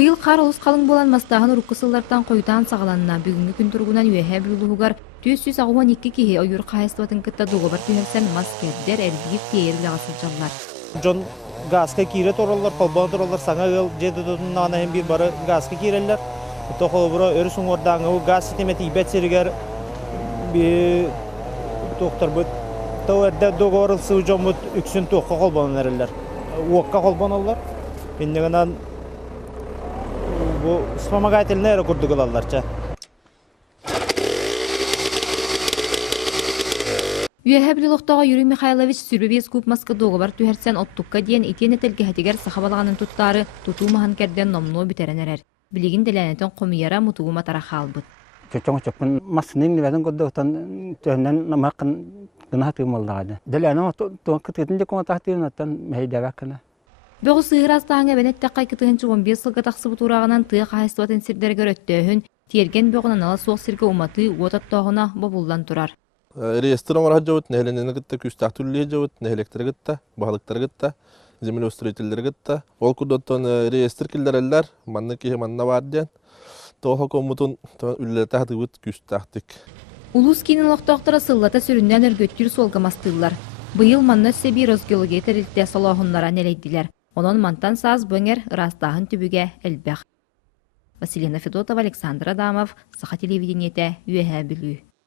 Быйыл қар олыс қалың болан мастағын ұрыққысылардан қойтан сағаланына бүгінгі күн тұрғынан үйәхә білуғығар 412 кеге ойыр қайыстуатын кітта доғыбар түйерсен маскердер әлбейіп кейер лағасыл жаллар. Жон газқа кейрет оралар, полбан оралар, саңа ғыл жеді тұтын анайын бір бары газқа кейрелер. Тоқылы бұра өрісің ордаңы газ сетеметі ибет серігер тоқтар бұд. Тауэрді доғырылсы жон бұд үксін тоққа қолбанын әрілер. Уаққа қолбан олар. Бендігінен bu вспомогательные курдук алаларча. Үйәһә билоқтаға Юрий Михайлович сүрбебес куб маска доғыбар түйерсен оттукка дейін итен етелге хәтегер сахабалағанын туттары тутумахан керден номно битеренерер. Билигин деләнетен қомияра мутугума тараха албыт. Чөчөң масының небәден көддөгтан төннән намакын гына тыймалдагы. Деләнә тоңкытын декон тахтыйнаттан мәйдәбәкне. Бөгü сыйырастаңа бәнетті қайкытығынчы 15 сылға тақсы бұтурағынан тыға қайыстуатын сирдерге өттөйін, терген бөгінен ала соқ сирге уматы уататтағына бобулдан тұрар. Реестр оңырға жауыт, нәхеленені гітті, күстақ түрлі жауыт, нәхелектері гітті, бағылықтары гітті, земелі өстіретелері гітті. Ол күдоттон реестр келдер әлдер, манны кейі манна бар ден, тоғы комутын үлілерді ғыт күстақтық. Улус кейінің лоқтақтыра сыллата сүрінден өргөттір солғамастылар. Бұйыл манна сөбей розгеология тәрілтті салағынлара нелейділер. Onun mantan saz bönger rastağın tübüge elbək. Vasilina Fedotova, Aleksandr Adamov, Saha Televideniye'te üyehe bülü.